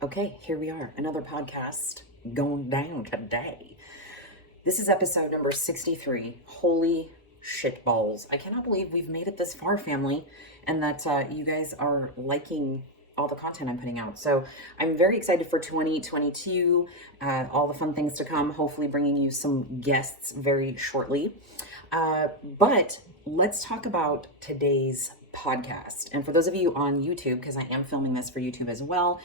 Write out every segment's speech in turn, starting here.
Okay, here we are. Another podcast going down today. This is episode number 63. Holy shit balls. I cannot believe we've made it this far, family, and that you guys are liking all the content I'm putting out. So I'm very excited for 2022, all the fun things to come, hopefully bringing you some guests very shortly. But let's talk about today's podcast. And for those of you on YouTube, because I am filming this for YouTube as well,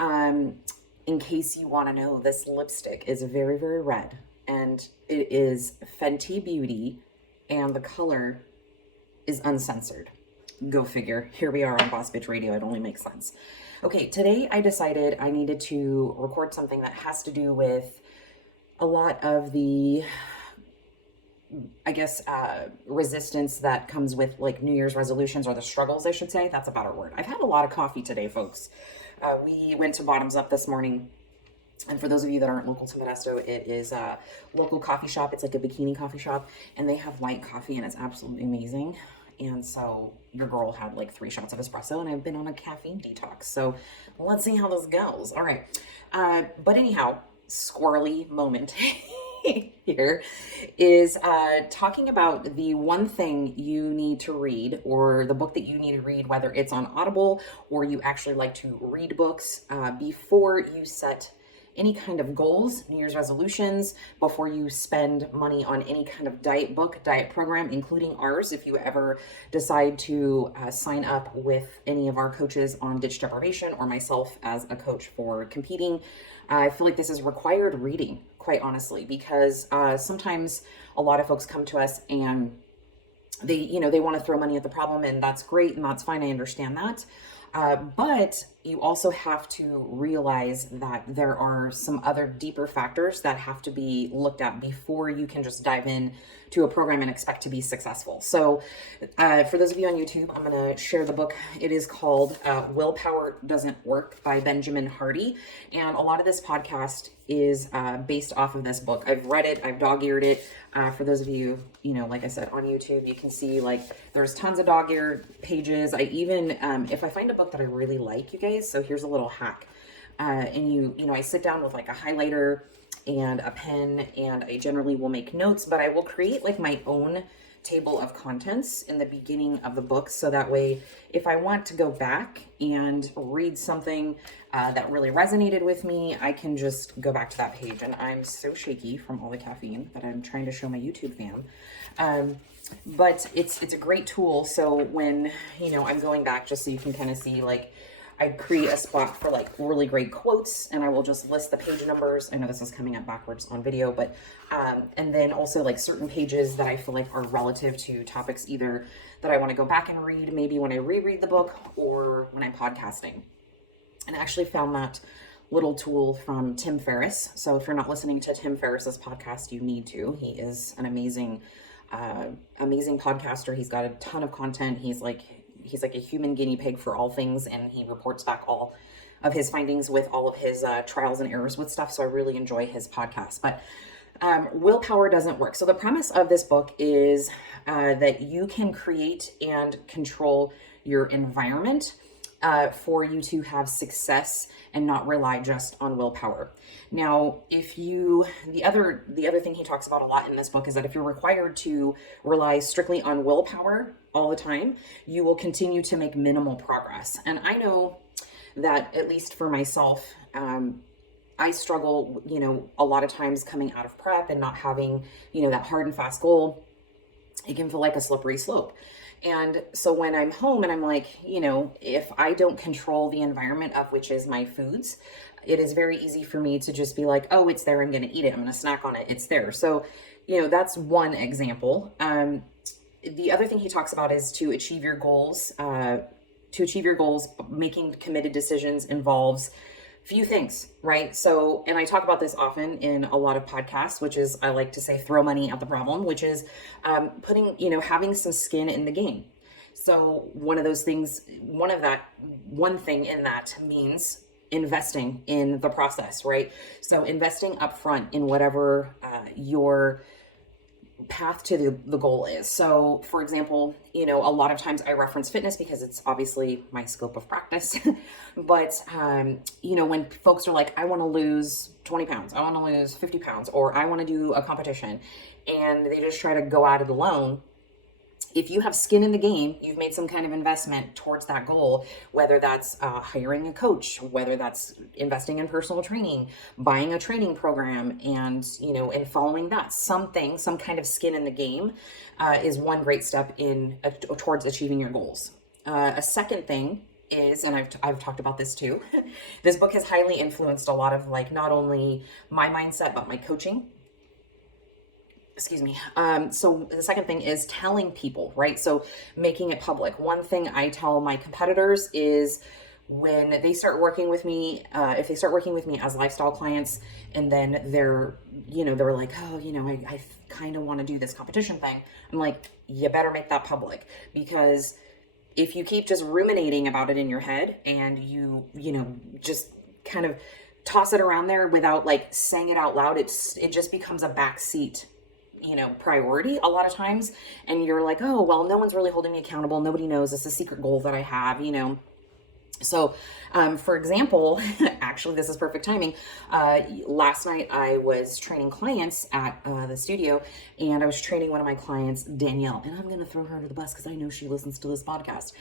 in case you want to know, this lipstick is very, very red, and it is Fenty Beauty, and the color is uncensored. Go figure. Here we are on Boss Bitch Radio. It only makes sense. Okay, today I decided I needed to record something that has to do with a lot of the, resistance that comes with like New Year's resolutions, or the struggles, I should say. That's a better word. I've had a lot of coffee today, folks. We went to Bottoms Up this morning. And for those of you that aren't local to Modesto, it is a local coffee shop. It's like a bikini coffee shop, and they have white coffee, and it's absolutely amazing. And so your girl had like 3 shots of espresso, and I've been on a caffeine detox. So let's see how this goes. All right. But anyhow, squirrely moment here is talking about the one thing you need to read, or the book that you need to read, whether it's on Audible or you actually like to read books, before you set any kind of goals, New Year's resolutions, before you spend money on any kind of diet book, diet program, including ours. If you ever decide to sign up with any of our coaches on ditch deprivation, or myself as a coach for competing, I feel like this is required reading, quite honestly, because sometimes a lot of folks come to us and they want to throw money at the problem, and that's great and that's fine. I understand that. But you also have to realize that there are some other deeper factors that have to be looked at before you can just dive in to a program and expect to be successful. So for those of you on YouTube, I'm going to share the book. It is called Willpower Doesn't Work by Benjamin Hardy. And a lot of this podcast is based off of this book. I've read it. I've dog-eared it. For those of you, like I said, on YouTube, you can see like there's tons of dog-eared pages. I even, if I find a book that I really like, you guys, so here's a little hack. And I sit down with like a highlighter and a pen, and I generally will make notes, but I will create like my own table of contents in the beginning of the book. So that way, if I want to go back and read something that really resonated with me, I can just go back to that page. And I'm so shaky from all the caffeine that I'm trying to show my YouTube fam. But it's a great tool. So when, I'm going back, just so you can kind of see, like, I create a spot for like really great quotes, and I will just list the page numbers. I know this is coming up backwards on video, but and then also like certain pages that I feel like are relative to topics either that I want to go back and read, maybe when I reread the book or when I'm podcasting. And I actually found that little tool from Tim Ferriss. So if you're not listening to Tim Ferriss's podcast, you need to. He is an amazing podcaster. He's got a ton of content. He's like a human guinea pig for all things, and he reports back all of his findings with all of his trials and errors with stuff. So I really enjoy his podcast. But willpower doesn't work. So the premise of this book is that you can create and control your environment for you to have success and not rely just on willpower. Now, the other thing he talks about a lot in this book is that if you're required to rely strictly on willpower all the time, you will continue to make minimal progress. And I know that, at least for myself, I struggle, a lot of times coming out of prep and not having, that hard and fast goal. It can feel like a slippery slope. And so when I'm home and I'm like, if I don't control the environment of which is my foods, it is very easy for me to just be like, oh, it's there, I'm going to eat it, I'm going to snack on it, it's there. So, that's one example. The other thing he talks about is to achieve your goals. Making committed decisions involves few things, right? So, and I talk about this often in a lot of podcasts, which is, I like to say, throw money at the problem, which is having some skin in the game. So one thing in that means investing in the process, right? So investing upfront in whatever your path to the goal is. So for example, a lot of times I reference fitness because it's obviously my scope of practice. But, when folks are like, I want to lose 20 pounds, I want to lose 50 pounds, or I want to do a competition, and they just try to go at it alone. If you have skin in the game, you've made some kind of investment towards that goal, whether that's hiring a coach, whether that's investing in personal training, buying a training program, and following that, some kind of skin in the game is one great step towards achieving your goals. A second thing is, and I've talked about this too, this book has highly influenced a lot of not only my mindset, but my coaching. Excuse me. So the second thing is telling people, right? So making it public. One thing I tell my competitors is when they start working with me, if they start working with me as lifestyle clients, and then they're like, oh, I kind of want to do this competition thing. I'm like, you better make that public, because if you keep just ruminating about it in your head and you just kind of toss it around there without saying it out loud, it just becomes a backseat priority a lot of times. And you're like, oh, well, no one's really holding me accountable. Nobody knows. It's a secret goal that I have, So, for example, actually, this is perfect timing. Last night I was training clients at the studio, and I was training one of my clients, Danielle, and I'm going to throw her under the bus because I know she listens to this podcast.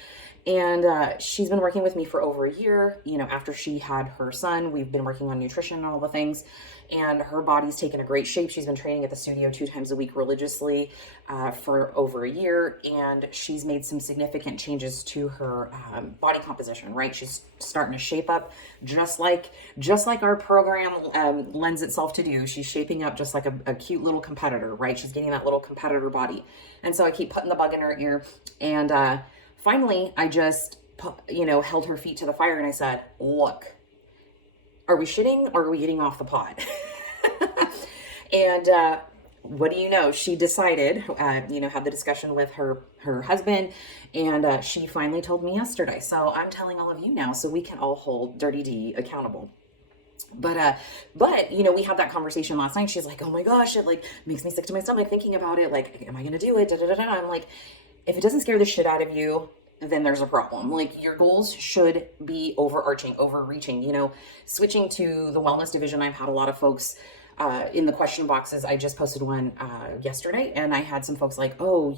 And she's been working with me for over a year. After she had her son, we've been working on nutrition and all the things, and her body's taken a great shape. She's been training at the studio 2 times a week religiously for over a year, and she's made some significant changes to her body composition, right? She's starting to shape up just like our program lends itself to do. She's shaping up just like a cute little competitor, right? She's getting that little competitor body. And so I keep putting the bug in her ear, and finally I just held her feet to the fire, and I said, look, are we shitting or are we getting off the pot? And what do you know? She decided, had the discussion with her husband, and she finally told me yesterday. So I'm telling all of you now, so we can all hold Dirty D accountable. But we had that conversation last night. She's like, oh my gosh, it makes me sick to my stomach thinking about it. Am I going to do it? I'm like, if it doesn't scare the shit out of you, then there's a problem. Your goals should be overreaching, switching to the wellness division. I've had a lot of folks in the question boxes. I just posted one yesterday, and I had some folks like, oh,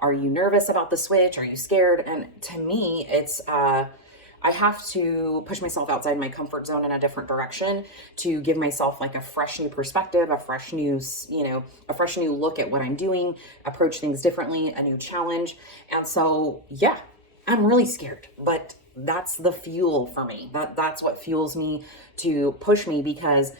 are you nervous about the switch? Are you scared? And to me, it's, I have to push myself outside my comfort zone in a different direction to give myself a fresh new perspective, a fresh new look at what I'm doing, approach things differently, a new challenge. And so, yeah, I'm really scared, but that's the fuel for me. That's what fuels me to push me, because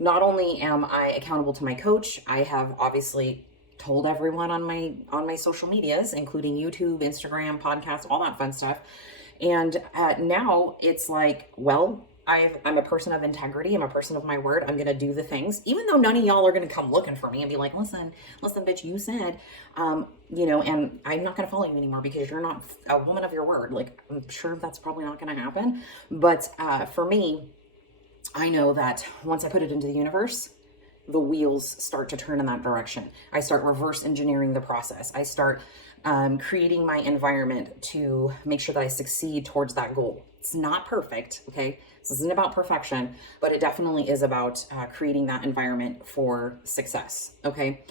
not only am I accountable to my coach, I have obviously told everyone on my social medias, including YouTube, Instagram, podcasts, all that fun stuff. And now it's well, I'm a person of integrity. I'm a person of my word. I'm going to do the things, even though none of y'all are going to come looking for me and be like, listen, bitch, you said, and I'm not going to follow you anymore because you're not a woman of your word. I'm sure that's probably not going to happen. But for me, I know that once I put it into the universe, the wheels start to turn in that direction. I start reverse engineering the process. I start creating my environment to make sure that I succeed towards that goal. It's not perfect, okay? This isn't about perfection, but it definitely is about creating that environment for success, okay?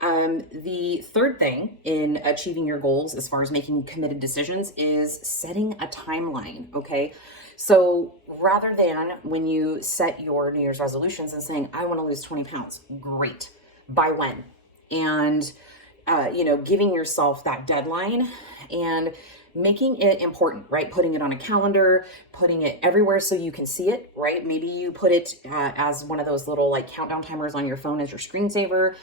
The third thing in achieving your goals, as far as making committed decisions, is setting a timeline, okay? So rather than when you set your New Year's resolutions and saying, I want to lose 20 pounds, great. By when? And, giving yourself that deadline and making it important, right? Putting it on a calendar, putting it everywhere so you can see it, right? Maybe you put it as one of those little countdown timers on your phone as your screensaver.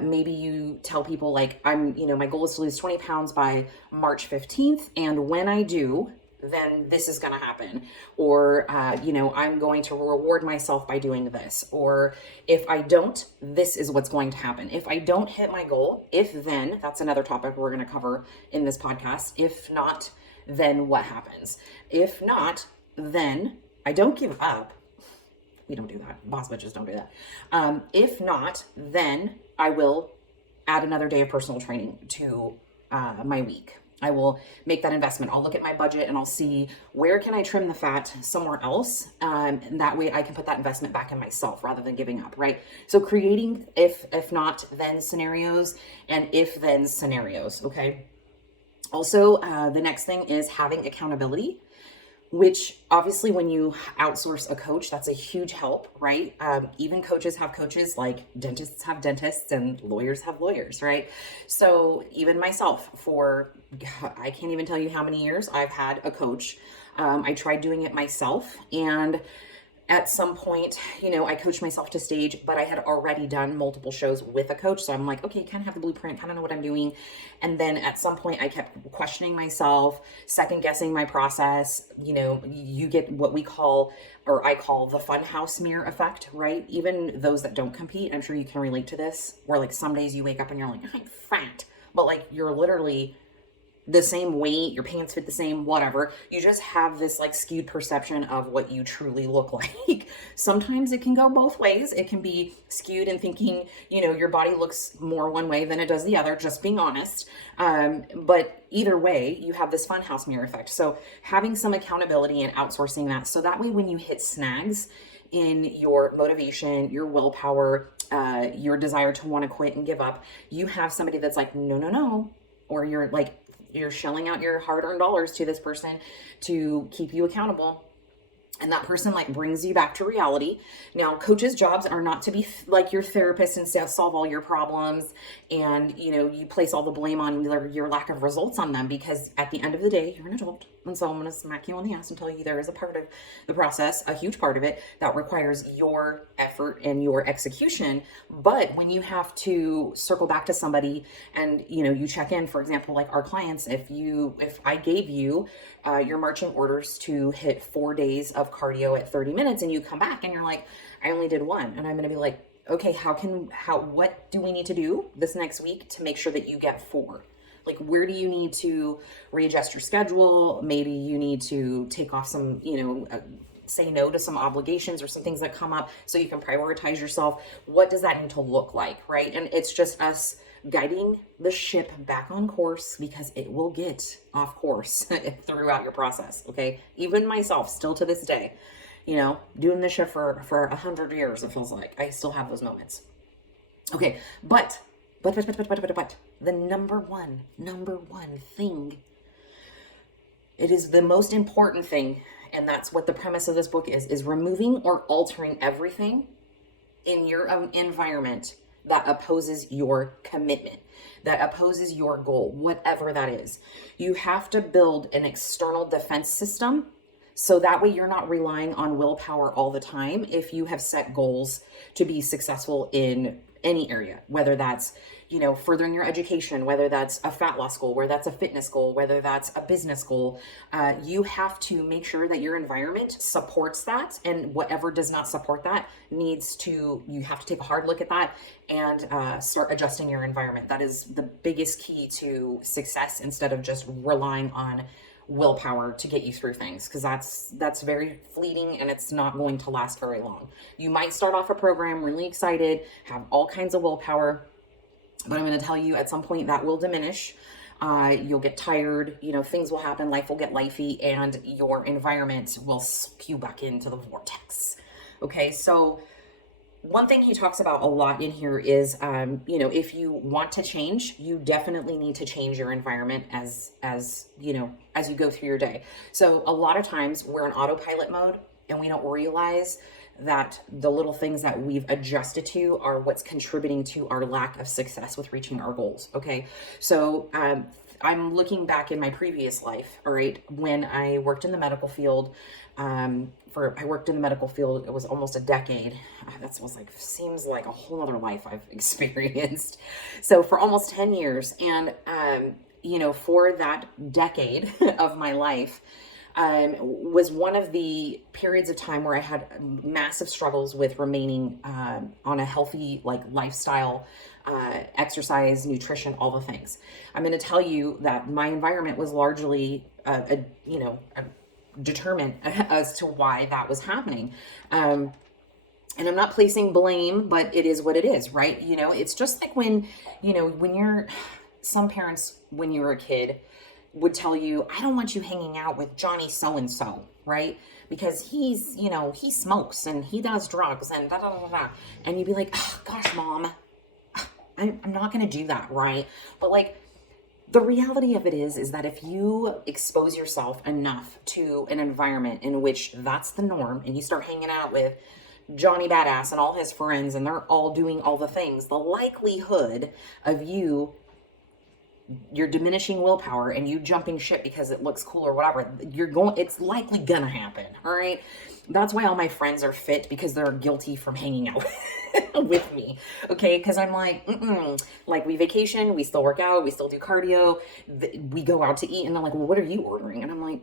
Maybe you tell people my goal is to lose 20 pounds by March 15th. And when I do, then this is going to happen. Or, I'm going to reward myself by doing this. Or if I don't, this is what's going to happen. If I don't hit my goal, then, that's another topic we're going to cover in this podcast. If not, then what happens? If not, then I don't give up. We don't do that. Boss bitches don't do that. If not, then I will add another day of personal training to my week. I will make that investment. I'll look at my budget and I'll see where can I trim the fat somewhere else. And that way I can put that investment back in myself rather than giving up, right? So creating if not then scenarios and if then scenarios, okay? Also, the next thing is having accountability, which obviously when you outsource a coach, that's a huge help, right? Even coaches have coaches, like dentists have dentists and lawyers have lawyers, right? So even myself, I can't even tell you how many years I've had a coach. I tried doing it myself, and at some point, I coached myself to stage, but I had already done multiple shows with a coach. So I'm like, okay, kind of have the blueprint, kind of know what I'm doing. And then at some point I kept questioning myself, second guessing my process. You get what I call the funhouse mirror effect, right? Even those that don't compete, I'm sure you can relate to this, where like some days you wake up and you're like, I'm fat, but like you're literally the same weight, your pants fit the same, whatever. You just have this like skewed perception of what you truly look like. Sometimes it can go both ways. It can be skewed in thinking, your body looks more one way than it does the other, just being honest. But either way, you have this funhouse mirror effect. So having some accountability and outsourcing that. So that way, when you hit snags in your motivation, your willpower, your desire to want to quit and give up, you have somebody that's like, no, or you're shelling out your hard-earned dollars to this person to keep you accountable. And that person like brings you back to reality. Now, coaches' jobs are not to be like your therapist and solve all your problems. And, you place all the blame on your lack of results on them, because at the end of the day, you're an adult. And so I'm going to smack you on the ass and tell you there is a part of the process, a huge part of it, that requires your effort and your execution. But when you have to circle back to somebody and, you check in, for example, like our clients, if I gave you your marching orders to hit 4 days of cardio at 30 minutes and you come back and you're like, I only did one. And I'm going to be like, okay, what do we need to do this next week to make sure that you get 4? Like, where do you need to readjust your schedule? Maybe you need to take off some, say no to some obligations or some things that come up so you can prioritize yourself. What does that need to look like, right? And it's just us guiding the ship back on course, because it will get off course throughout your process, okay? Even myself, still to this day, doing this shit for 100 years, it feels like. I still have those moments. Okay, but the number one thing, it is the most important thing, and that's what the premise of this book is removing or altering everything in your environment that opposes your commitment, that opposes your goal, whatever that is. You have to build an external defense system, so that way you're not relying on willpower all the time if you have set goals to be successful in any area, whether that's, furthering your education, whether that's a fat loss goal, whether that's a fitness goal, whether that's a business goal. You have to make sure that your environment supports that, and whatever does not support that you have to take a hard look at that and start adjusting your environment. That is the biggest key to success, instead of just relying on willpower to get you through things, because that's very fleeting and it's not going to last very long. You might start off a program really excited, have all kinds of willpower, but I'm going to tell you at some point that will diminish. You'll get tired, things will happen, life will get lifey, and your environment will suck you back into the vortex. Okay, so one thing he talks about a lot in here is, if you want to change, you definitely need to change your environment as you go through your day. So a lot of times we're in autopilot mode and we don't realize that the little things that we've adjusted to are what's contributing to our lack of success with reaching our goals. Okay. So, I'm looking back in my previous life, all right, when I worked in the medical field, I worked in the medical field, it was almost a decade. Seems like a whole other life I've experienced. So for almost 10 years, and, for that decade of my life, was one of the periods of time where I had massive struggles with remaining on a healthy lifestyle, exercise, nutrition, all the things. I'm going to tell you that my environment was largely determined as to why that was happening. And I'm not placing blame, but it is what it is, right? You know, it's just like when, you know, some parents, when you were a kid, would tell you, I don't want you hanging out with Johnny so-and-so, right? Because he's, you know, he smokes and he does drugs and da da da da. And you'd be like, oh, gosh, mom, I'm not going to do that, right? But like, the reality of it is that if you expose yourself enough to an environment in which that's the norm, and you start hanging out with Johnny Badass and all his friends, and they're all doing all the things, the likelihood of you're diminishing willpower and you jumping ship because it looks cool or whatever, it's likely gonna happen. All right. That's why all my friends are fit, because they're guilty from hanging out with me. Okay. Cause I'm like we vacation, we still work out, we still do cardio, we go out to eat, and they're like, well, what are you ordering? And I'm like,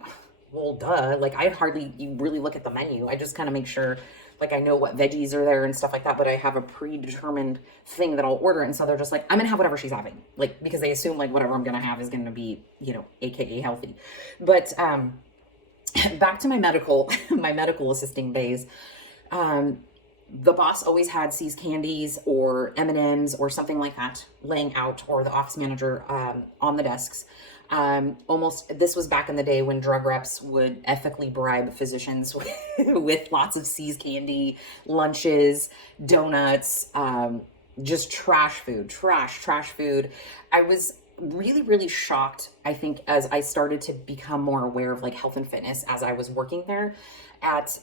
well, duh. Like, I hardly really look at the menu. I just kind of make sure, like, I know what veggies are there and stuff like that, but I have a predetermined thing that I'll order. And so they're just like, I'm going to have whatever she's having. Like, because they assume like whatever I'm going to have is going to be, you know, AKA healthy. But, back to my medical assisting days. The boss always had C's candies or M&Ms or something like that laying out, or the office manager, on the desks. This was back in the day when drug reps would ethically bribe physicians with lots of C's candy, lunches, donuts, just trash food. I was really, really shocked, I think, as I started to become more aware of like health and fitness as I was working there, at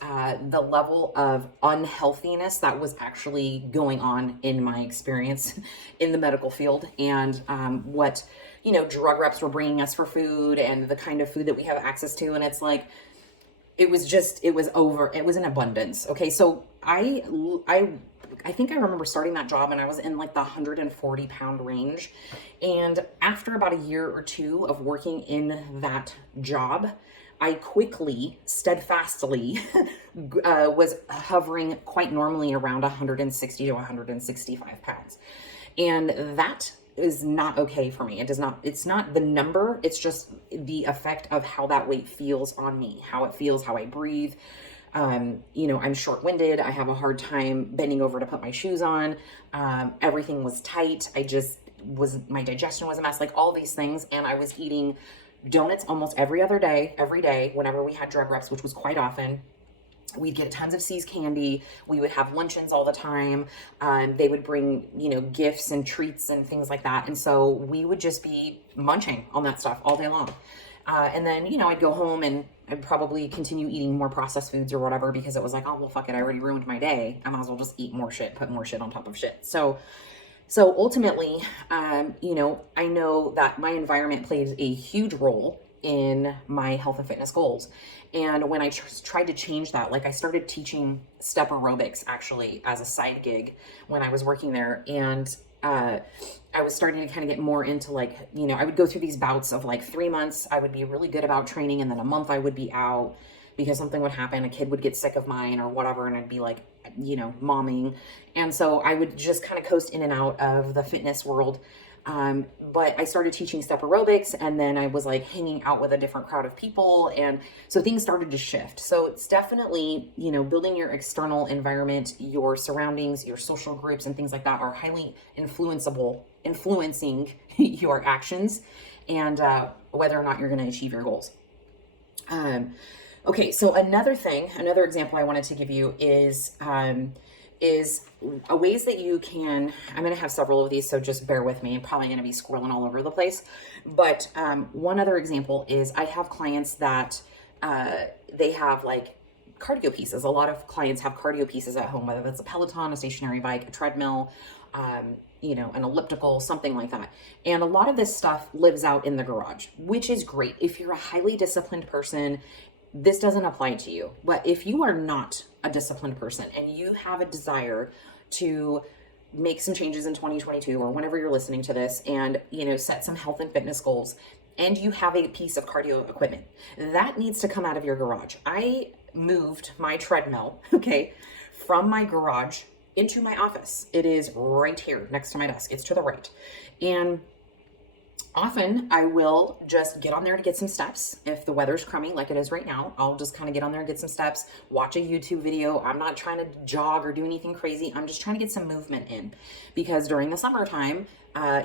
the level of unhealthiness that was actually going on in my experience in the medical field, and what, you know, drug reps were bringing us for food and the kind of food that we have access to. And it's like, it was in abundance. Okay. So I think I remember starting that job and I was in like the 140 pound range. And after about a year or two of working in that job, I quickly, steadfastly was hovering quite normally around 160 to 165 pounds. And that is not okay for me. It's not the number, it's just the effect of how that weight feels on me, how it feels, how I breathe. You know, I'm short-winded. I have a hard time bending over to put my shoes on. Everything was tight. My digestion was a mess, like all these things. And I was eating donuts almost every day, whenever we had drug reps, which was quite often. We'd get tons of C's candy. We would have luncheons all the time. They would bring, you know, gifts and treats and things like that. And so we would just be munching on that stuff all day long. And then, you know, I'd go home and I'd probably continue eating more processed foods or whatever, because it was like, oh, well, fuck it. I already ruined my day. I might as well just eat more shit, put more shit on top of shit. So ultimately, you know, I know that my environment plays a huge role in my health and fitness goals. And when I tried to change that, like I started teaching step aerobics actually as a side gig when I was working there. And I was starting to kind of get more into like, you know, I would go through these bouts of like 3 months, I would be really good about training. And then a month I would be out because something would happen. A kid would get sick of mine or whatever. And I'd be like, you know, momming. And so I would just kind of coast in and out of the fitness world. But I started teaching step aerobics, and then I was like hanging out with a different crowd of people. And so things started to shift. So it's definitely, you know, building your external environment, your surroundings, your social groups and things like that are highly influencing your actions and, whether or not you're going to achieve your goals. Okay. So another example I wanted to give you is ways that you can, I'm going to have several of these, so just bear with me. I'm probably going to be squirreling all over the place. But one other example is I have clients that they have like cardio pieces. A lot of clients have cardio pieces at home, whether that's a Peloton, a stationary bike, a treadmill, you know, an elliptical, something like that. And a lot of this stuff lives out in the garage, which is great. If you're a highly disciplined person, this doesn't apply to you. But if you are not a disciplined person and you have a desire to make some changes in 2022 or whenever you're listening to this, and, you know, set some health and fitness goals, and you have a piece of cardio equipment, that needs to come out of your garage. I moved my treadmill, okay, from my garage into my office. It is right here next to my desk. It's to the right. And Often I will just get on there to get some steps. If the weather's crummy like it is right now, I'll just kind of get on there and get some steps, watch a YouTube video. I'm not trying to jog or do anything crazy. I'm just trying to get some movement in, because during the summertime,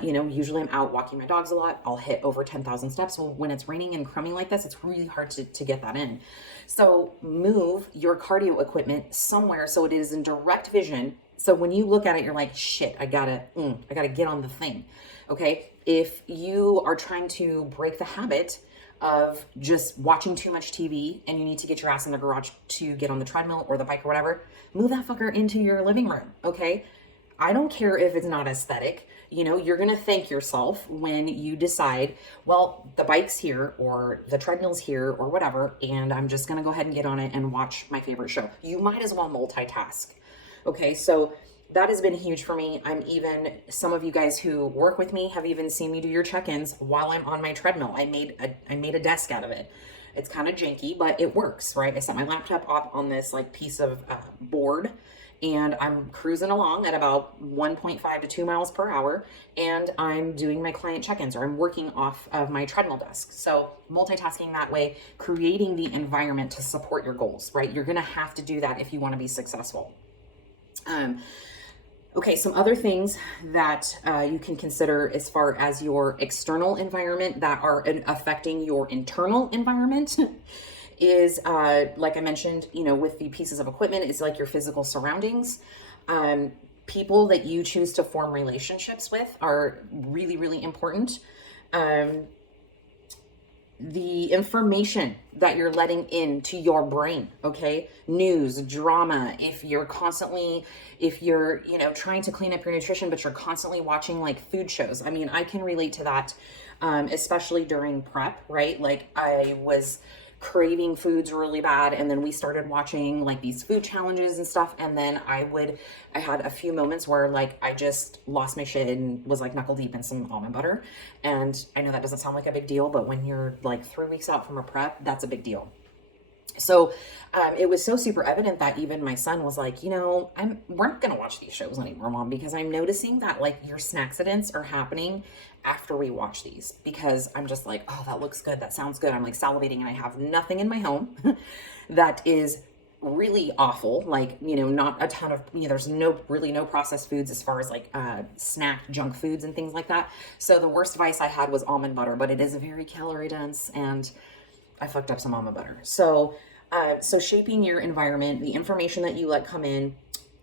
usually I'm out walking my dogs a lot. I'll hit over 10,000 steps. Well, when it's raining and crummy like this, it's really hard to get that in. So move your cardio equipment somewhere so it is in direct vision. So when you look at it, you're like, shit, I gotta get on the thing. Okay. If you are trying to break the habit of just watching too much TV and you need to get your ass in the garage to get on the treadmill or the bike or whatever, move that fucker into your living room. Okay. I don't care if it's not aesthetic. You're going to thank yourself when you decide, well, the bike's here or the treadmill's here or whatever, and I'm just going to go ahead and get on it and watch my favorite show. You might as well multitask. Okay. So that has been huge for me. Some of you guys who work with me have even seen me do your check-ins while I'm on my treadmill. I made a desk out of it. It's kind of janky, but it works, right? I set my laptop up on this like piece of board, and I'm cruising along at about 1.5 to 2 miles per hour, and I'm doing my client check-ins, or I'm working off of my treadmill desk. So multitasking that way, creating the environment to support your goals, right? You're going to have to do that if you want to be successful. Okay, some other things that you can consider as far as your external environment that are affecting your internal environment is, like I mentioned, with the pieces of equipment, it's like your physical surroundings. People that you choose to form relationships with are really, really important. The information that you're letting into your brain, okay? News, drama, if you're trying to clean up your nutrition, but you're constantly watching like food shows. I mean, I can relate to that, especially during prep, right? Like I was craving foods really bad, and then we started watching like these food challenges and stuff, and then I had a few moments where like I just lost my shit and was like knuckle deep in some almond butter. And I know that doesn't sound like a big deal, but when you're like 3 weeks out from a prep, that's a big deal. So it was so super evident that even my son was like, we're not going to watch these shows anymore, Mom, because I'm noticing that like your snackcidents are happening after we watch these, because I'm just like, oh, that looks good. That sounds good. I'm like salivating, and I have nothing in my home that is really awful. Like, not a ton of, there's no processed foods as far as like snack junk foods and things like that. So the worst vice I had was almond butter, but it is very calorie dense, and I fucked up some almond butter. So shaping your environment, the information that you let come in,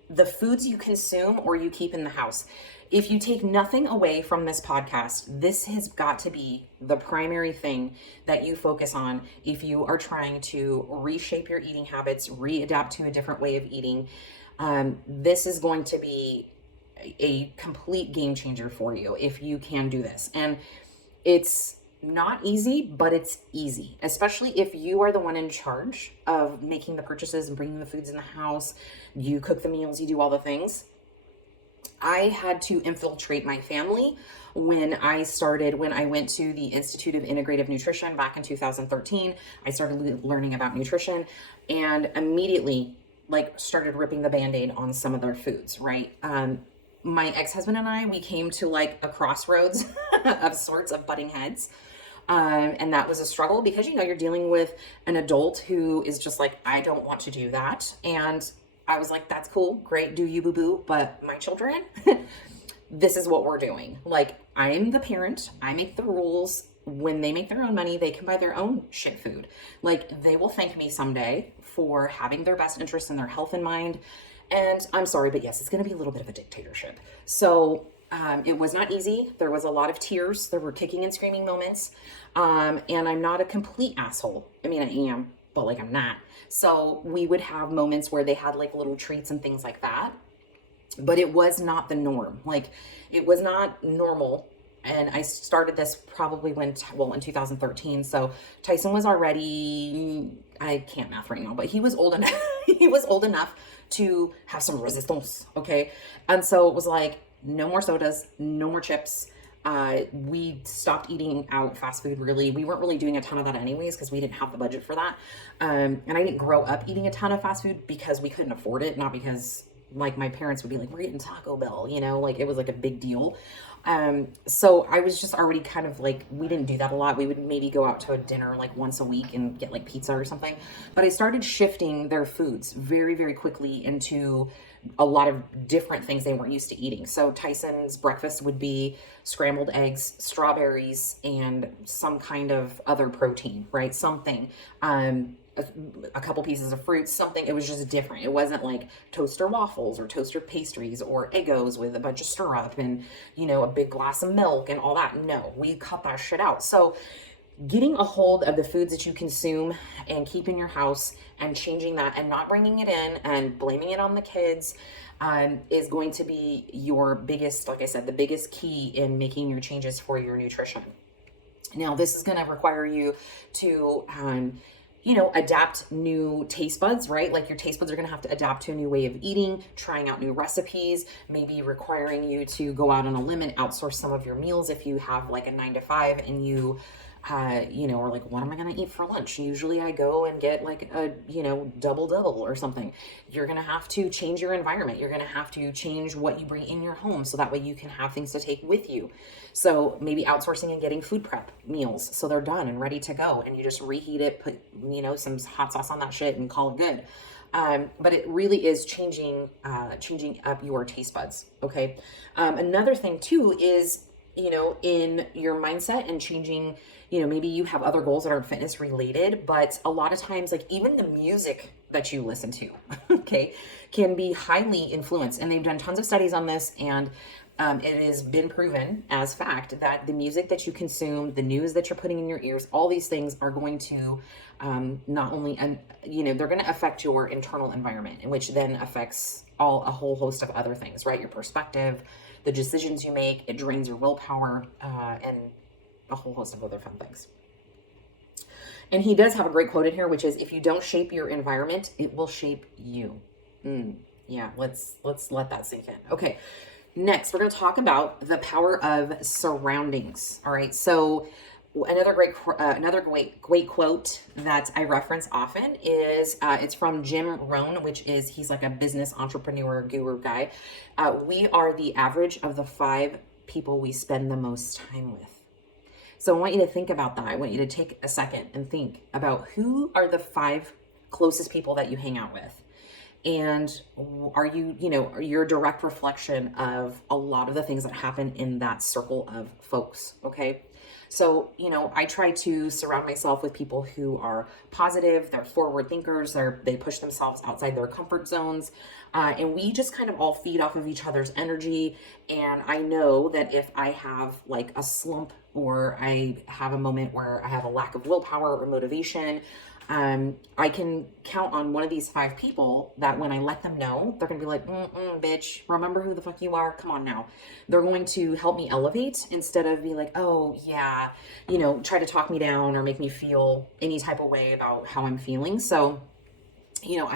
the foods you consume or you keep in the house. If you take nothing away from this podcast, this has got to be the primary thing that you focus on if you are trying to reshape your eating habits, readapt to a different way of eating. This is going to be a complete game changer for you if you can do this. And it's not easy, but it's easy, especially if you are the one in charge of making the purchases and bringing the foods in the house. You cook the meals, you do all the things. I had to infiltrate my family when I went to the Institute of Integrative Nutrition back in 2013. I started learning about nutrition and immediately started ripping the Band-Aid on some of their foods, right? My ex-husband and I, we came to like a crossroads of sorts of butting heads. And that was a struggle because, you're dealing with an adult who is just like, I don't want to do that. And I was like, that's cool. Great. Do you, boo boo. But my children, this is what we're doing. Like, I'm the parent. I make the rules. When they make their own money, they can buy their own shit food. Like, they will thank me someday for having their best interest in their health in mind. And I'm sorry, but yes, it's going to be a little bit of a dictatorship. So it was not easy. There was a lot of tears. There were kicking and screaming moments. And I'm not a complete asshole. I mean, I am, but I'm not. So we would have moments where they had little treats and things like that. But it was not the norm. It was not normal. And I started this probably in 2013. So Tyson was already, I can't math right now, but he was old enough. He was old enough to have some resistance. Okay. And so it was no more sodas, no more chips. We stopped eating out fast food. Really, we weren't really doing a ton of that anyways, because we didn't have the budget for that. And I didn't grow up eating a ton of fast food because we couldn't afford it, not because like my parents would be like, we're getting Taco Bell, you know, like it was like a big deal. So I was just already kind of like, we didn't do that a lot. We would maybe go out to a dinner like once a week and get like pizza or something. But I started shifting their foods very, very quickly into a lot of different things they weren't used to eating. So Tyson's breakfast would be scrambled eggs, strawberries, and some kind of other protein, right? Something. A couple pieces of fruit, something. It was just different. It wasn't like toaster waffles or toaster pastries or Eggos with a bunch of syrup and, you know, a big glass of milk and all that. No, we cut that shit out. So getting a hold of the foods that you consume and keep in your house and changing that and not bringing it in and blaming it on the kids is going to be your biggest, like I said, the biggest key in making your changes for your nutrition. Now, this is going to require you to you know, adapt new taste buds, right? Like your taste buds are going to have to adapt to a new way of eating, trying out new recipes, maybe requiring you to go out on a limb and outsource some of your meals if you have like a 9 to 5 and you know, or like, what am I going to eat for lunch? Usually I go and get like a, you know, double or something. You're going to have to change your environment. You're going to have to change what you bring in your home so that way you can have things to take with you. So maybe outsourcing and getting food prep meals so they're done and ready to go, and you just reheat it, put, you know, some hot sauce on that shit and call it good. But it really is changing up your taste buds. Okay. Another thing too is, you know, in your mindset and changing, you know, maybe you have other goals that aren't fitness related, but a lot of times, like even the music that you listen to, okay, can be highly influenced. And they've done tons of studies on this, and it has been proven as fact that the music that you consume, the news that you're putting in your ears, all these things are going to not only, you know, they're going to affect your internal environment, in which then affects a whole host of other things, right? Your perspective, the decisions you make, it drains your willpower, and a whole host of other fun things. And he does have a great quote in here, which is, if you don't shape your environment, it will shape you. Yeah, let's let that sink in. Okay. Next, we're going to talk about the power of surroundings. All right. So another great quote that I reference often is, it's from Jim Rohn, he's like a business entrepreneur guru guy. We are the average of the 5 people we spend the most time with. So I want you to think about that. I want you to take a second and think about who are the 5 closest people that you hang out with. And are you, you know, you're a direct reflection of a lot of the things that happen in that circle of folks. Okay. So, you know, I try to surround myself with people who are positive, they're forward thinkers, they push themselves outside their comfort zones. And we just kind of all feed off of each other's energy. And I know that if I have like a slump, or I have a moment where I have a lack of willpower or motivation, I can count on one of these 5 people that when I let them know, they're going to be like, bitch, remember who the fuck you are. Come on now. They're going to help me elevate instead of be like, oh yeah, you know, try to talk me down or make me feel any type of way about how I'm feeling. So, you know,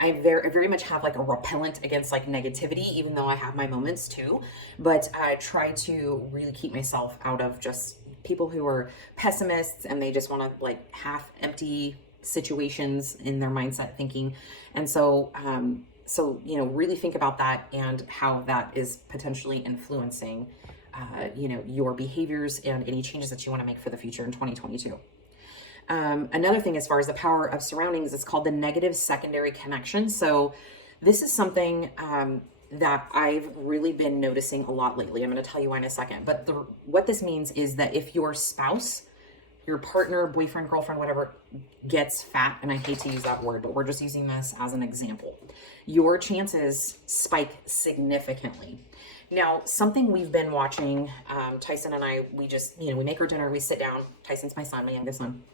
I very much have like a repellent against like negativity, even though I have my moments too, but I try to really keep myself out of just people who are pessimists and they just want to like half empty situations in their mindset thinking. And so, you know, really think about that and how that is potentially influencing, you know, your behaviors and any changes that you want to make for the future in 2022. Another thing, as far as the power of surroundings, is called the negative secondary connection. So this is something, that I've really been noticing a lot lately. I'm going to tell you why in a second, but what this means is that if your spouse, your partner, boyfriend, girlfriend, whatever, gets fat, and I hate to use that word, but we're just using this as an example, your chances spike significantly. Now, something we've been watching, Tyson and I, we just, you know, we make our dinner, we sit down. Tyson's my son, my youngest son.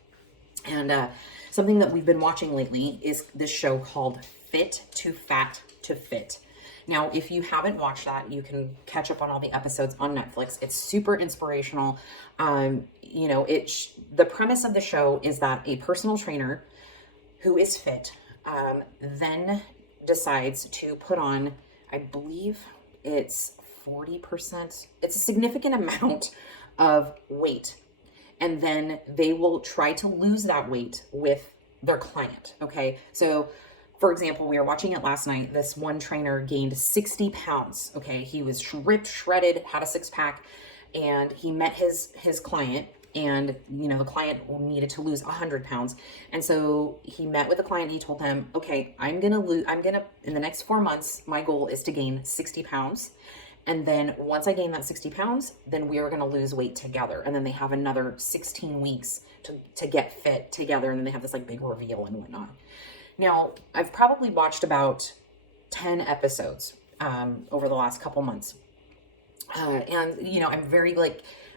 And something that we've been watching lately is this show called Fit to Fat to Fit. Now, if you haven't watched that, you can catch up on all the episodes on Netflix. It's super inspirational. You know, the premise of the show is that a personal trainer who is fit then decides to put on, I believe it's 40%. It's a significant amount of weight. And then they will try to lose that weight with their client. Okay. So for example, we were watching it last night. This one trainer gained 60 pounds. Okay. He was ripped, shredded, had a 6-pack, and he met his client, and the client needed to lose 100 pounds. And so he met with the client. He told them, okay, in the next 4 months, my goal is to gain 60 pounds. And then once I gain that 60 pounds, then we are going to lose weight together. And then they have another 16 weeks to get fit together. And then they have this like big reveal and whatnot. Now, I've probably watched about 10 episodes over the last couple months. And,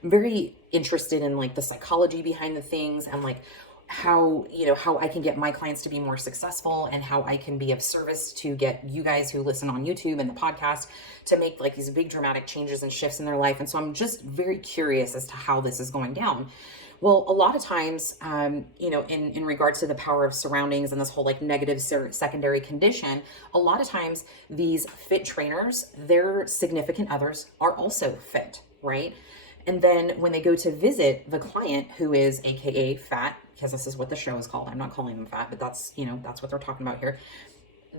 I'm very interested in like the psychology behind the things, and like how I can get my clients to be more successful, and how I can be of service to get you guys who listen on YouTube and the podcast to make like these big dramatic changes and shifts in their life. And so I'm just very curious as to how this is going down. Well, a lot of times, in regards to the power of surroundings and this whole like negative secondary condition, a lot of times these fit trainers, their significant others are also fit, right? And then when they go to visit the client who is AKA fat, because this is what the show is called. I'm not calling them fat, but that's what they're talking about here.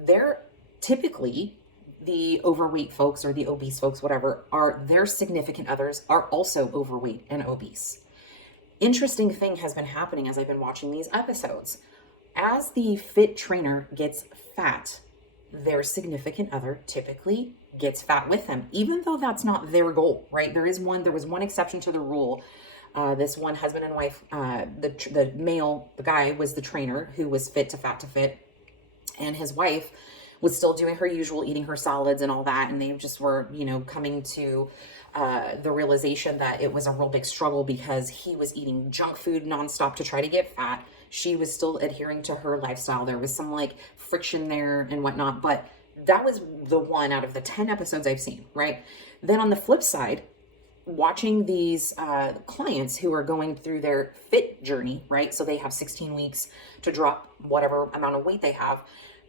They're typically the overweight folks or the obese folks, whatever, their significant others are also overweight and obese. Interesting thing has been happening as I've been watching these episodes. As the fit trainer gets fat, their significant other typically gets fat with them, even though that's not their goal, right? There was one exception to the rule. This one husband and wife, the guy was the trainer who was fit to fat to fit, and his wife was still doing her usual, eating her salads and all that. And they just were, coming to the realization that it was a real big struggle because he was eating junk food nonstop to try to get fat. She was still adhering to her lifestyle. There was some like friction there and whatnot, but that was the one out of the 10 episodes I've seen, right? Then on the flip side, watching these clients who are going through their fit journey, right? So they have 16 weeks to drop whatever amount of weight they have,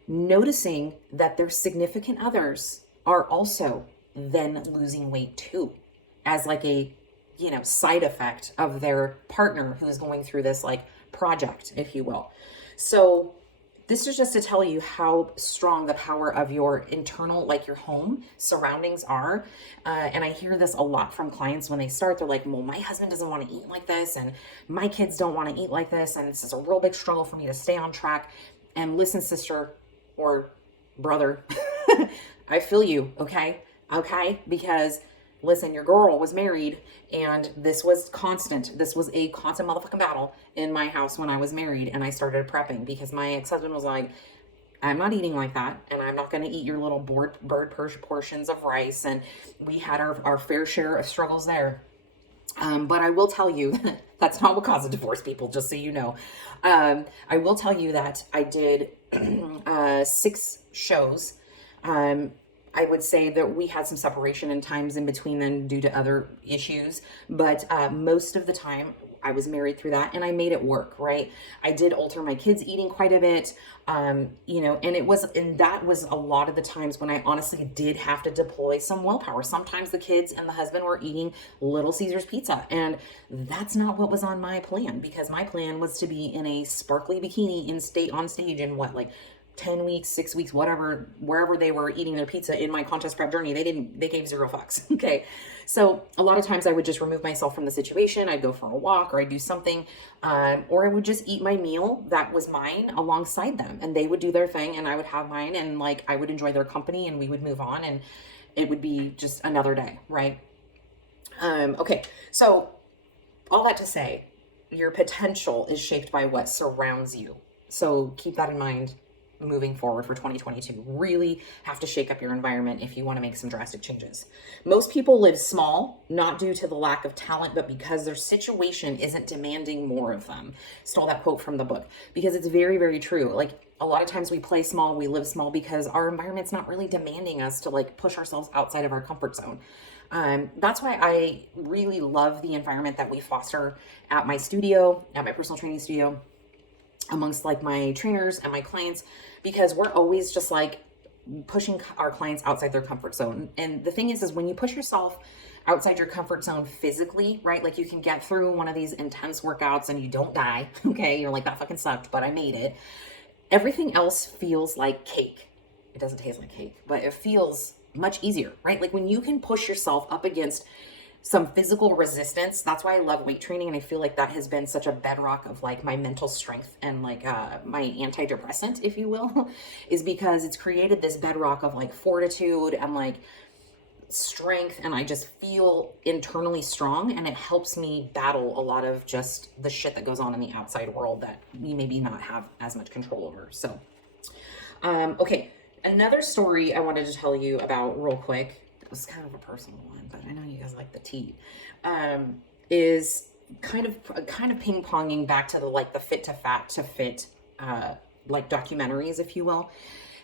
noticing that their significant others are also then losing weight too, as like a, side effect of their partner who is going through this like project, if you will. So this is just to tell you how strong the power of your internal, like your home surroundings are. And I hear this a lot from clients when they start. They're like, well, my husband doesn't want to eat like this, and my kids don't want to eat like this, and this is a real big struggle for me to stay on track. And listen, sister or brother, I feel you, okay? Okay? Because listen, your girl was married, and this was constant. This was a constant motherfucking battle in my house when I was married and I started prepping, because my ex-husband was like, I'm not eating like that, and I'm not going to eat your little bird portions of rice. And we had our fair share of struggles there. But I will tell you, that's not what caused a divorce, people, just so you know. I will tell you that I did 6 shows. I would say that we had some separation in times in between then due to other issues, but most of the time I was married through that, and I made it work, right? I did alter my kids' eating quite a bit, and that was a lot of the times when I honestly did have to deploy some willpower. Sometimes the kids and the husband were eating Little Caesars pizza, and that's not what was on my plan, because my plan was to be in a sparkly bikini on stage in 10 weeks, 6 weeks, whatever, wherever they were eating their pizza in my contest prep journey. They gave 0 fucks. Okay. So a lot of times I would just remove myself from the situation. I'd go for a walk, or I'd do something, or I would just eat my meal that was mine alongside them, and they would do their thing and I would have mine, and I would enjoy their company, and we would move on, and it would be just another day. Right. Okay. So all that to say, your potential is shaped by what surrounds you. So keep that in mind moving forward for 2022. Really have to shake up your environment if you want to make some drastic changes. Most people live small, not due to the lack of talent, but because their situation isn't demanding more of them. Stole that quote from the book, because it's very, very true. A lot of times we play small, we live small because our environment's not really demanding us to push ourselves outside of our comfort zone. That's why I really love the environment that we foster at my studio, at my personal training studio, amongst my trainers and my clients, because we're always just pushing our clients outside their comfort zone. And the thing is when you push yourself outside your comfort zone physically, right? You can get through one of these intense workouts and you don't die. Okay. You're like, that fucking sucked, but I made it. everything else feels like cake. It doesn't taste like cake, but it feels much easier, right? Like when you can push yourself up against some physical resistance. That's why I love weight training. And I feel like that has been such a bedrock of like my mental strength and like my antidepressant, if you will, is because it's created this bedrock of like fortitude and like strength. And I just feel internally strong, and it helps me battle a lot of just the shit that goes on in the outside world that we maybe not have as much control over. So, okay. Another story I wanted to tell you about real quick. It was kind of a personal one, but I know you guys like the tea. Is kind of ping ponging back to the like the fit to fat to fit like documentaries, if you will,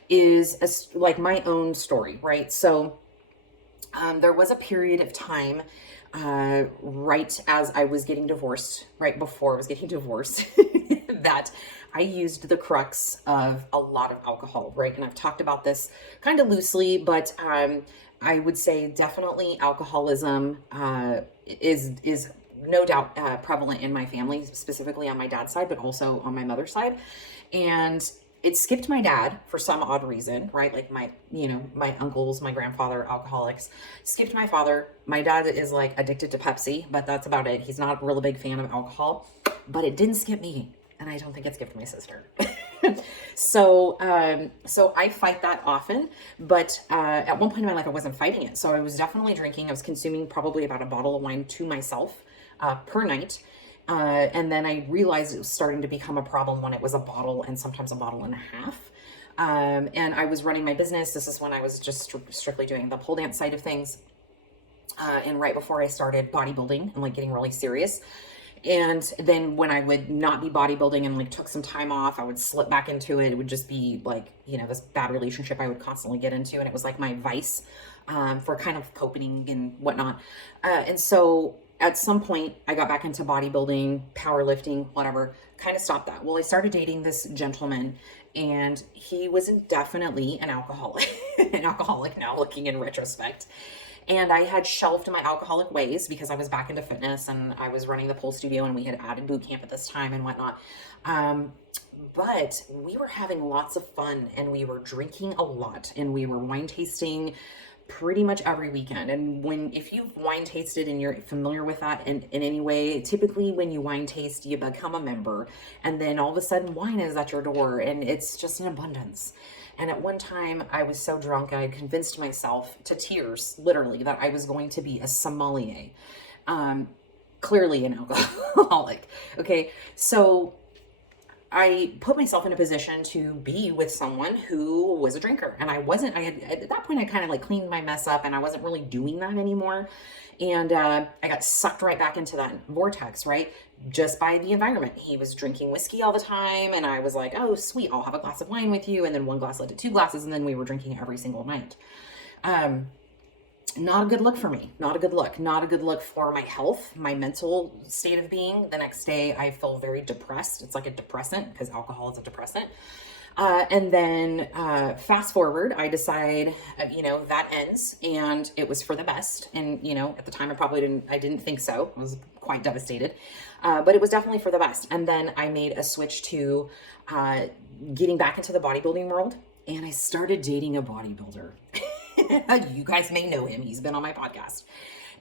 is like my own story, right? So there was a period of time right as I was getting divorced, right before I was getting divorced, that I used the crux of a lot of alcohol, right? And I've talked about this kind of loosely, but I would say definitely alcoholism is no doubt prevalent in my family, specifically on my dad's side, but also on my mother's side. And it skipped my dad for some odd reason, right? Like my uncles, my grandfather, alcoholics. Skipped my father. My dad is like addicted to Pepsi, but that's about it. He's not a really big fan of alcohol, but it didn't skip me. And I don't think it skipped my sister. So I fight that often, but at one point in my life, I wasn't fighting it. So I was definitely drinking. I was consuming probably about a bottle of wine to myself per night. And then I realized it was starting to become a problem when it was a bottle and sometimes a bottle and a half. And I was running my business. This is when I was just strictly doing the pole dance side of things. And right before I started bodybuilding and like getting really serious. And then when I would not be bodybuilding and like took some time off, I would slip back into it. It would just be like, this bad relationship I would constantly get into. And it was like my vice for kind of coping and whatnot. And so at some point I got back into bodybuilding, powerlifting, whatever, kind of stopped that. Well, I started dating this gentleman, and he was definitely an alcoholic, now looking in retrospect. And I had shelved my alcoholic ways because I was back into fitness and I was running the pole studio, and we had added boot camp at this time and whatnot. But we were having lots of fun, and we were drinking a lot, and we were wine tasting pretty much every weekend. And if you've wine tasted and you're familiar with that in any way, typically when you wine taste, you become a member, and then all of a sudden wine is at your door, and it's just in abundance. And at one time I was so drunk, I had convinced myself to tears, literally, that I was going to be a sommelier. Clearly an alcoholic. Okay. So I put myself in a position to be with someone who was a drinker, and at that point I kind of like cleaned my mess up, and I wasn't really doing that anymore. And I got sucked right back into that vortex, right? Just by the environment. He was drinking whiskey all the time, and I was like, oh, sweet, I'll have a glass of wine with you. And then one glass led to two glasses, and then we were drinking every single night. Not a good look for me. Not a good look for my health, my mental state of being. The next day I feel very depressed. It's like a depressant, because alcohol is a depressant. And then fast forward, I decide, that ends, and it was for the best. And, at the time I didn't think so. I was quite devastated. But it was definitely for the best. And then I made a switch to getting back into the bodybuilding world, and I started dating a bodybuilder. You guys may know him. He's been on my podcast,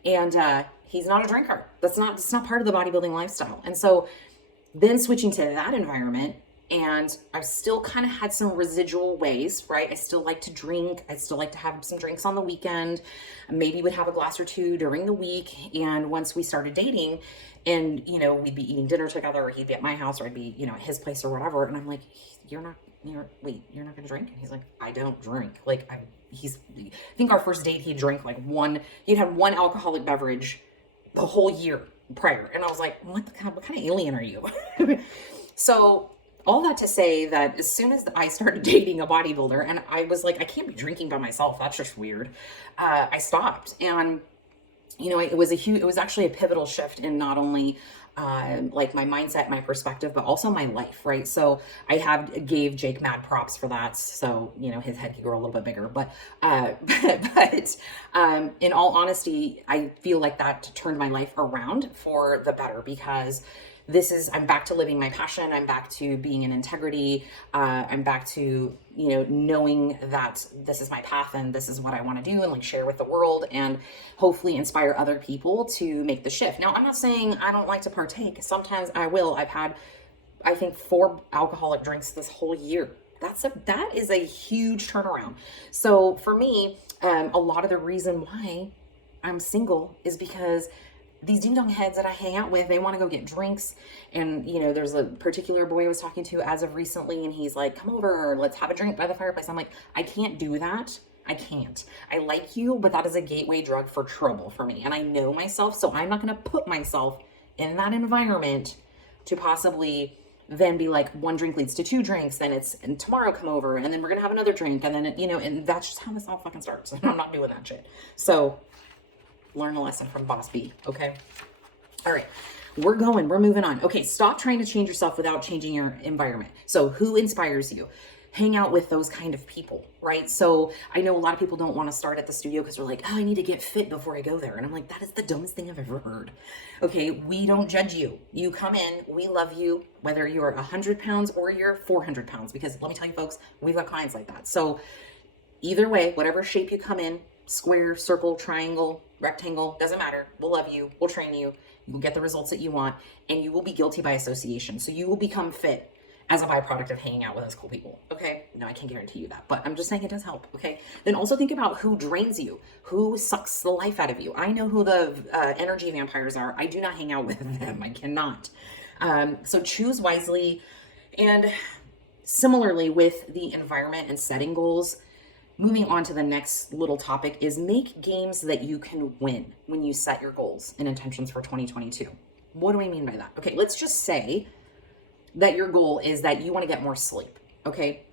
and he's not a drinker. It's not part of the bodybuilding lifestyle. And so then switching to that environment, and I've still kind of had some residual ways, right? I still like to drink. I still like to have some drinks on the weekend. Maybe would have a glass or two during the week. And once we started dating, and, we'd be eating dinner together, or he'd be at my house, or I'd be, at his place or whatever. And I'm like, you're not going to drink? And he's like, I don't drink. Like, I think our first date, he'd had one alcoholic beverage the whole year prior. And I was like, what kind of alien are you? So all that to say that as soon as I started dating a bodybuilder, and I was like, I can't be drinking by myself. That's just weird. I stopped. And, it was actually a pivotal shift in not only like my mindset, my perspective, but also my life, right? So I gave Jake mad props for that. So, his head could grow a little bit bigger, but in all honesty, I feel like that turned my life around for the better, because I'm back to living my passion. I'm back to being in integrity. I'm back to, knowing that this is my path and this is what I want to do and like share with the world and hopefully inspire other people to make the shift. Now, I'm not saying I don't like to partake. Sometimes I will. I've had, I think, 4 alcoholic drinks this whole year. That is a huge turnaround. So for me, a lot of the reason why I'm single is because these ding dong heads that I hang out with, they want to go get drinks. And, there's a particular boy I was talking to as of recently, and he's like, come over, let's have a drink by the fireplace. I'm like, I can't do that. I can't. I like you, but that is a gateway drug for trouble for me. And I know myself, so I'm not going to put myself in that environment to possibly then be like, 1 drink leads to 2 drinks, and tomorrow come over, and then we're going to have another drink. And then, and that's just how this all fucking starts. I'm not doing that shit. So learn a lesson from Boss B. Okay. All right. We're moving on. Okay. Stop trying to change yourself without changing your environment. So who inspires you? Hang out with those kind of people, right? So I know a lot of people don't want to start at the studio because they're like, oh, I need to get fit before I go there. And I'm like, that is the dumbest thing I've ever heard. Okay. We don't judge you. You come in, we love you, whether you're 100 pounds or you're 400 pounds, because let me tell you folks, we've got clients like that. So either way, whatever shape you come in, square, circle, triangle, rectangle, doesn't matter. We'll love you. We'll train you. You will get the results that you want, and you will be guilty by association. So you will become fit as a byproduct of hanging out with those cool people. Okay. No, I can't guarantee you that, but I'm just saying it does help. Okay. Then also think about who drains you, who sucks the life out of you. I know who the energy vampires are. I do not hang out with them. I cannot. So choose wisely. And similarly with the environment and setting goals, moving on to the next little topic is make games that you can win when you set your goals and intentions for 2022. What do I mean by that? Okay, let's just say that your goal is that you want to get more sleep. Okay,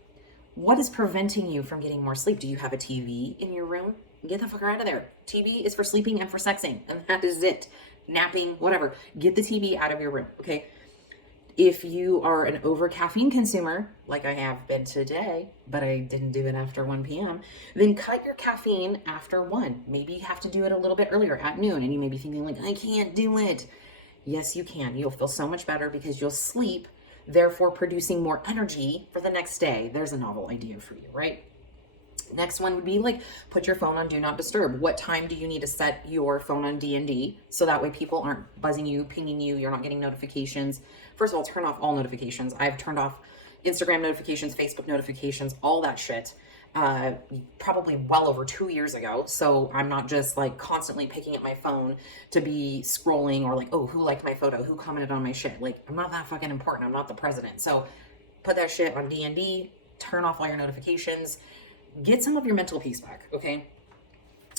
what is preventing you from getting more sleep? Do you have a TV in your room? Get the fuck out of there. TV is for sleeping and for sexing, and that is it. Napping, whatever. Get the TV out of your room. Okay. If you are an over caffeine consumer, like I have been today, but I didn't do it after 1 p.m., then cut your caffeine after 1. Maybe you have to do it a little bit earlier at noon, and you may be thinking like, I can't do it. Yes, you can. You'll feel so much better because you'll sleep, therefore producing more energy for the next day. There's a novel idea for you, right? Next one would be like, put your phone on do not disturb. What time do you need to set your phone on D&D so that way people aren't buzzing you, pinging you, you're not getting notifications? First of all, turn off all notifications. I've turned off Instagram notifications, Facebook notifications, all that shit, probably well over 2 years ago. So I'm not just like constantly picking up my phone to be scrolling or like, oh, who liked my photo? Who commented on my shit? Like, I'm not that fucking important. I'm not the president. So put that shit on D&D, turn off all your notifications. Get some of your mental peace back, okay?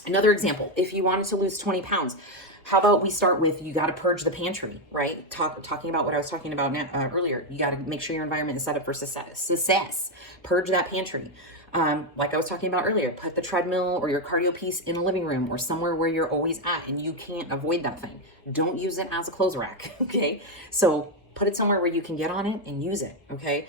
Another example, if you wanted to lose 20 pounds, how about we start with, you got to purge the pantry, right? Talking about what I was talking about earlier. You got to make sure your environment is set up for success. Purge that pantry. Like I was talking about earlier, put the treadmill or your cardio piece in a living room or somewhere where you're always at and you can't avoid that thing. Don't use it as a clothes rack, okay? So put it somewhere where you can get on it and use it, okay?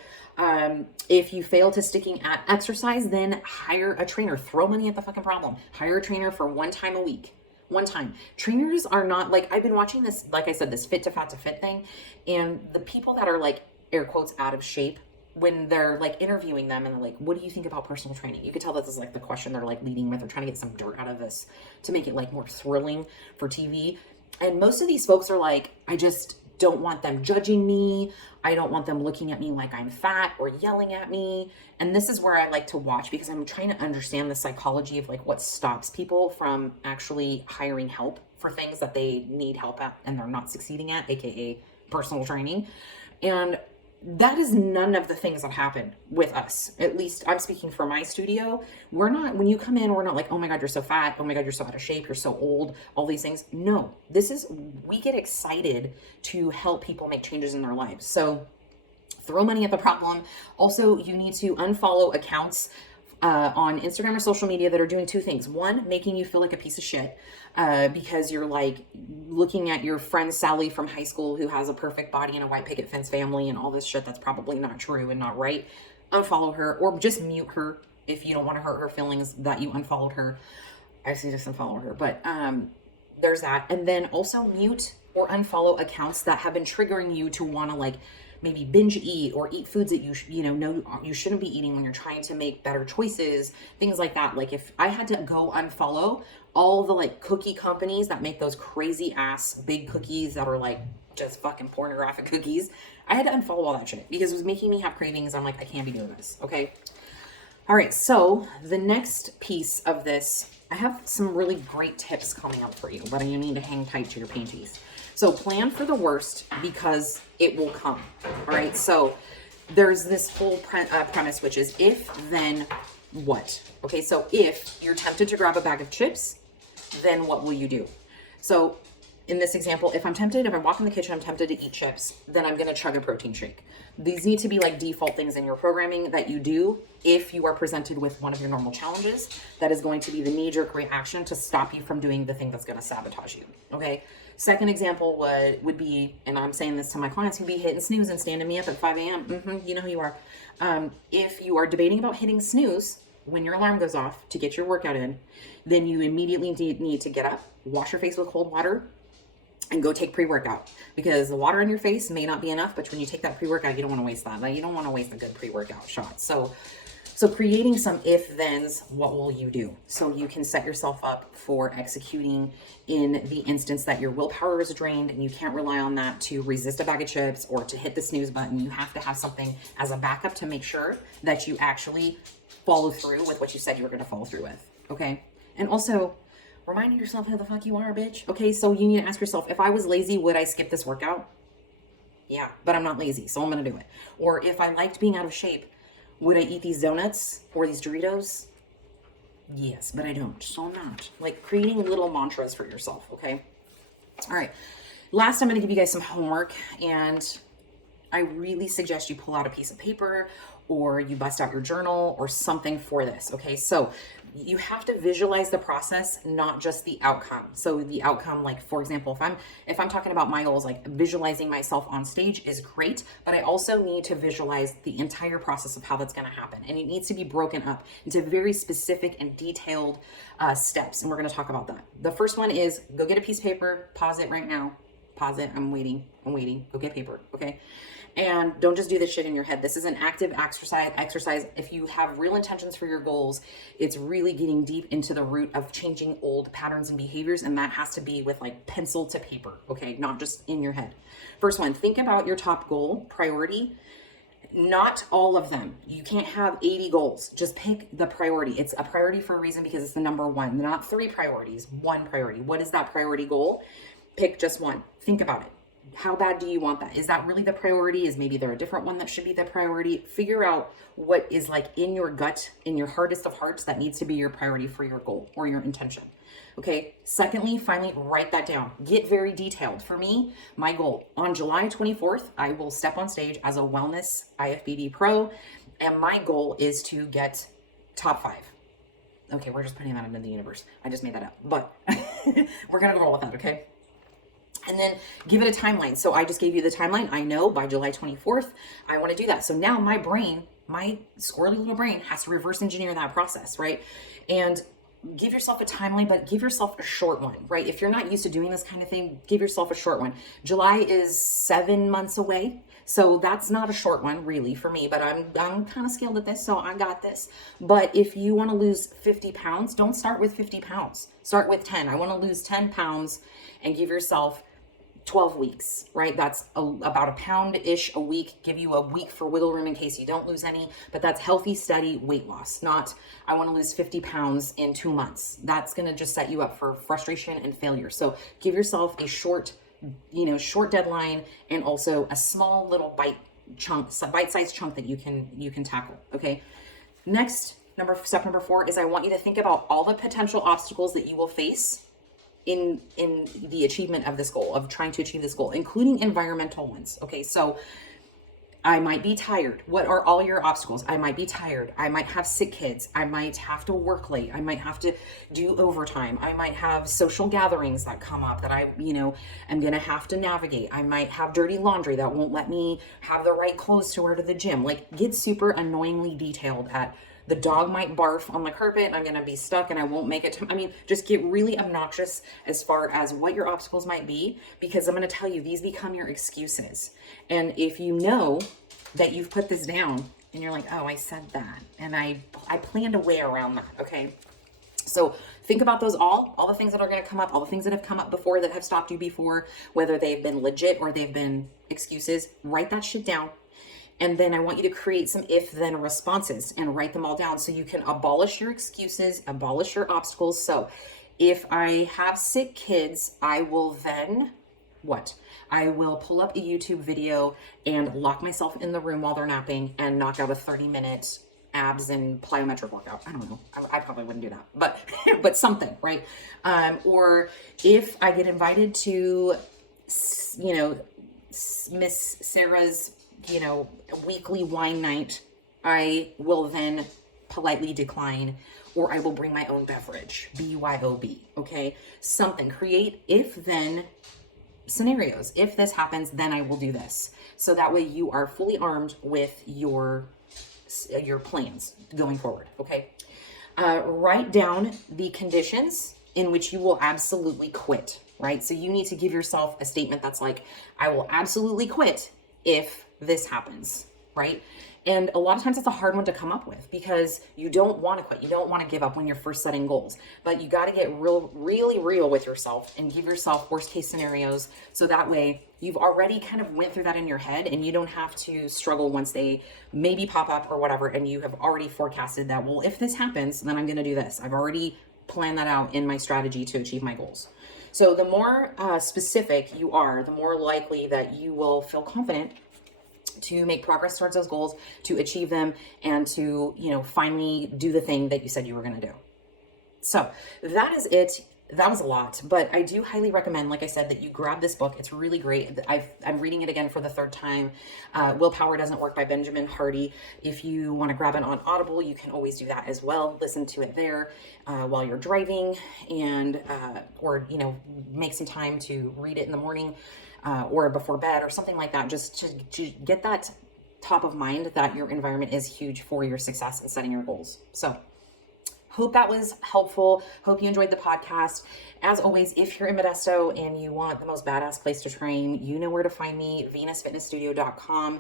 If you fail to sticking at exercise, then hire a trainer. Throw money at the fucking problem. Hire a trainer for 1 time a week. 1 time. Trainers are not like, I've been watching this, like I said, this fit to fat to fit thing. And the people that are like, air quotes, out of shape, when they're like interviewing them and they're like, what do you think about personal training? You could tell this is like the question they're like leading with. They're trying to get some dirt out of this to make it like more thrilling for TV. And most of these folks are like, I just don't want them judging me. I don't want them looking at me like I'm fat or yelling at me. And this is where I like to watch because I'm trying to understand the psychology of like what stops people from actually hiring help for things that they need help at and they're not succeeding at, aka personal training. And that is none of the things that happen with us. At least I'm speaking for my studio. We're not, when you come in, we're not like, oh my God, you're so fat. Oh my God, you're so out of shape. You're so old. All these things. No, we get excited to help people make changes in their lives. So throw money at the problem. Also, you need to unfollow accounts on Instagram or social media that are doing 2 things. 1, making you feel like a piece of shit because you're like looking at your friend Sally from high school who has a perfect body and a white picket fence family and all this shit that's probably not true and not right. Unfollow her or just mute her if you don't want to hurt her feelings that you unfollowed her. I say just unfollow her, but there's that. And then also mute or unfollow accounts that have been triggering you to want to like maybe binge eat or eat foods that you know you shouldn't be eating when you're trying to make better choices, things like that. Like if I had to go unfollow all the like cookie companies that make those crazy ass big cookies that are like just fucking pornographic cookies, I had to unfollow all that shit because it was making me have cravings. I'm like, I can't be doing this. Okay. All right. So the next piece of this, I have some really great tips coming up for you, but you need to hang tight to your panties. So plan for the worst because it will come. All right. So there's this whole premise, which is if, then what? Okay. So if you're tempted to grab a bag of chips, then what will you do? So in this example, if I walk in the kitchen, I'm tempted to eat chips, then I'm going to chug a protein shake. These need to be like default things in your programming that you do if you are presented with one of your normal challenges. That is going to be the knee-jerk reaction to stop you from doing the thing that's going to sabotage you. Okay. Second example would be, and I'm saying this to my clients, would be hitting snooze and standing me up at 5 a.m. You know who you are. If you are debating about hitting snooze when your alarm goes off to get your workout in, then you immediately need to get up, wash your face with cold water, and go take pre-workout, because the water in your face may not be enough, but when you take that pre-workout, you don't want to waste that. Like, you don't want to waste a good pre-workout shot. So creating some if-thens, what will you do? So you can set yourself up for executing in the instance that your willpower is drained and you can't rely on that to resist a bag of chips or to hit the snooze button. You have to have something as a backup to make sure that you actually follow through with what you said you were going to follow through with. Okay. And also, reminding yourself who the fuck you are, bitch. Okay, so you need to ask yourself, if I was lazy, would I skip this workout? Yeah, but I'm not lazy, so I'm gonna do it. Or if I liked being out of shape, would I eat these donuts or these Doritos? Yes, but I don't, so I'm not. Like creating little mantras for yourself, okay? All right, last I'm gonna give you guys some homework, and I really suggest you pull out a piece of paper or you bust out your journal or something for this, okay? So you have to visualize the process, not just the outcome. So the outcome, like for example, if I'm talking about my goals, like visualizing myself on stage is great, but I also need to visualize the entire process of how that's going to happen. And it needs to be broken up into very specific and detailed steps. And we're going to talk about that. The first one is go get a piece of paper, pause it right now. Pause it. I'm waiting. Go get paper. Okay. And don't just do this shit in your head. This is an active exercise. If you have real intentions for your goals, it's really getting deep into the root of changing old patterns and behaviors. And that has to be with like pencil to paper. Okay. Not just in your head. First one, think about your top goal priority. Not all of them. You can't have 80 goals. Just pick the priority. It's a priority for a reason because it's the number one, not 3 priorities, 1 priority. What is that priority goal? Pick just one. Think about it. How bad do you want that? Is that really the priority? Is maybe there a different one that should be the priority? Figure out what is like in your gut, in your hardest of hearts, that needs to be your priority for your goal or your intention. Okay. Secondly, finally, write that down. Get very detailed. For me, my goal on July 24th, I will step on stage as a wellness IFBB pro. And my goal is to get top 5. Okay. We're just putting that into the universe. I just made that up, but we're going to roll with that. Okay. And then give it a timeline. So I just gave you the timeline. I know by July 24th, I want to do that. So now my brain, my squirrely little brain has to reverse engineer that process, right? And give yourself a timeline, but give yourself a short one, right? If you're not used to doing this kind of thing, give yourself a short one. July is 7 months away. So that's not a short one really for me, but I'm kind of skilled at this, so I got this. But if you want to lose 50 pounds, don't start with 50 pounds. Start with 10. I want to lose 10 pounds and give yourself 12 weeks, right? That's about a pound-ish a week. Give you a week for wiggle room in case you don't lose any, but that's healthy, steady weight loss. Not, I want to lose 50 pounds in 2 months. That's going to just set you up for frustration and failure. So give yourself a short deadline and also a small little bite-sized chunk that you can tackle. Okay. Next, step number 4 is I want you to think about all the potential obstacles that you will face in the achievement of this goal, of trying to achieve this goal, including environmental ones. Okay, so I might be tired. What are all your obstacles? I might be tired. I might have sick kids. I might have to work late. I might have to do overtime. I might have social gatherings that come up that I'm going to have to navigate. I might have dirty laundry that won't let me have the right clothes to wear to the gym. Like, get super annoyingly detailed at The dog might barf on the carpet and I'm going to be stuck and I won't make it to, I mean, just get really obnoxious as far as what your obstacles might be, because I'm going to tell you, these become your excuses. And if you know that you've put this down and you're like, oh, I said that and I planned a way around that. Okay. So think about those, all the things that are going to come up, all the things that have come up before that have stopped you before, whether they've been legit or they've been excuses. Write that shit down. And then I want you to create some if-then responses and write them all down so you can abolish your excuses, abolish your obstacles. So if I have sick kids, I will then what? I will pull up a YouTube video and lock myself in the room while they're napping and knock out a 30-minute abs and plyometric workout. I don't know. I probably wouldn't do that, but but something, right? Or if I get invited to, you know, Miss Sarah's, you know, weekly wine night, I will then politely decline, or I will bring my own beverage, BYOB, okay? Something, create if-then scenarios. If this happens, then I will do this. So that way you are fully armed with your plans going forward, okay? Write down the conditions in which you will absolutely quit, right? So you need to give yourself a statement that's like, I will absolutely quit if this happens, right? And a lot of times it's a hard one to come up with because you don't want to quit. You don't want to give up when you're first setting goals, but you got to get really real with yourself and give yourself worst case scenarios. So that way you've already kind of went through that in your head and you don't have to struggle once they maybe pop up or whatever. And you have already forecasted that, well, if this happens, then I'm going to do this. I've already planned that out in my strategy to achieve my goals. So the more specific you are, the more likely that you will feel confident to make progress towards those goals, to achieve them, and to, you know, finally do the thing that you said you were going to do. So that is it. That was a lot, but I do highly recommend, like I said, that you grab this book. It's really great. I'm reading it again for the third time. Willpower Doesn't Work by Benjamin Hardy. If you want to grab it on Audible, you can always do that as well. Listen to it there while you're driving, and or, you know, make some time to read it in the morning or before bed or something like that, just to get that top of mind that your environment is huge for your success in setting your goals. So hope that was helpful. Hope you enjoyed the podcast. As always, if you're in Modesto and you want the most badass place to train, you know where to find me, venusfitnessstudio.com.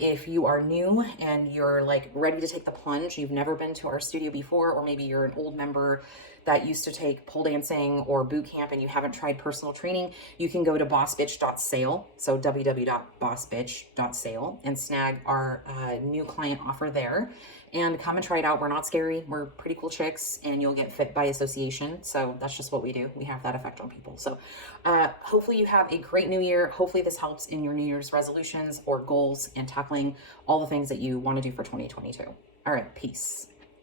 If you are new and you're like ready to take the plunge, you've never been to our studio before, or maybe you're an old member that used to take pole dancing or boot camp and you haven't tried personal training, you can go to bossbitch.sale, so www.bossbitch.sale, and snag our new client offer there and come and try it out. We're not scary. We're pretty cool chicks, and you'll get fit by association. So that's just what we do. We have that effect on people. So hopefully you have a great new year. Hopefully this helps in your New Year's resolutions or goals and tackling all the things that you want to do for 2022. All right, peace.